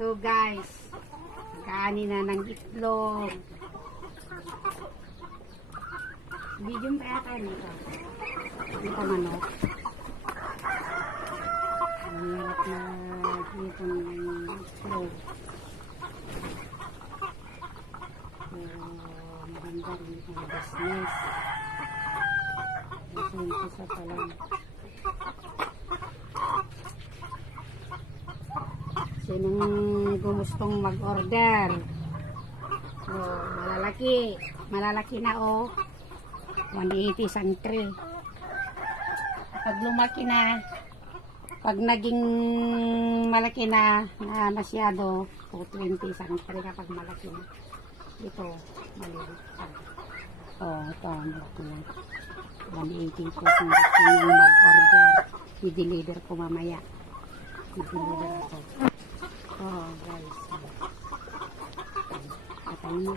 So guys, kaani na ng itlog. Medium pa yata nito. Ito manok. Ang hirap na dito ng itlog. So, maganda rin ang business. Kasi umpisa pa lang. Sinong gustong mag-order? So, malalaki na oh. 180 isang tray. Pag lumaki na, pag naging malaki na masyado, 220 isang tray kapag malaki na. Ito, maliit. Oh, ito, malaki na. 180 po kung gusto nyo mag-order. I-deliver ko mamaya. I-deliver ako. Oh, guys. Patay mo.